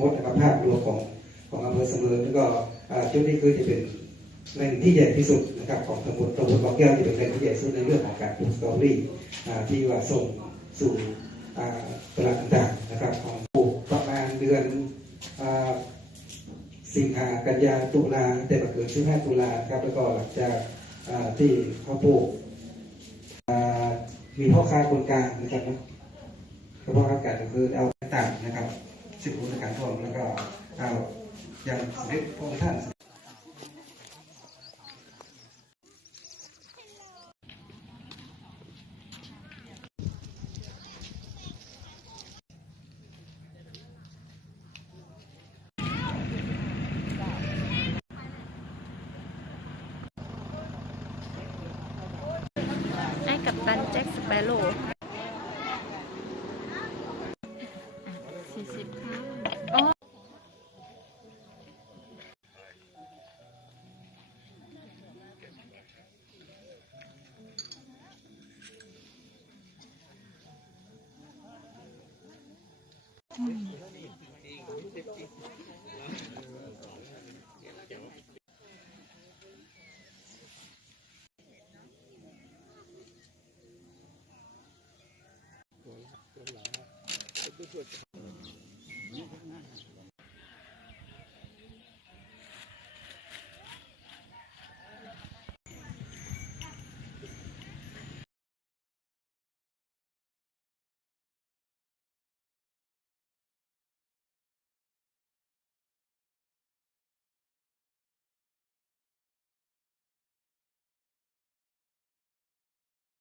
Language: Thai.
มดนะครับภาพรวมของของอำเภอเสมอแล้วก็อ่าจุดนี้คือจะเป็นแหล่งที่ใหญ่ที่สุดนะครับของตำบลตำบลบางแก้วจะเป็นแหล่งที่ใหญ่สุดในเรื่องของการปลูกสตรอเบอรี่ที่ว่าส่งสู่ตลาดต่างๆนะครับของปลูกประมาณเดือนอ่า สิงหากันยาตุลาแต่มาเกิด15ตุลาครับแล้วก็หลังจากที่เขาปลูกอ่มีพ่อค้าคนกลางนะครับนะเฉพาะอาการก็คือเอาต่างนะครับสิบอุตการทองแล้วก็เอาอย่างสมเด็จพระองค์ท่าน ไอ้กับตันแจ็คสเปโร่สี่สิบห้าอ๋อเ точка.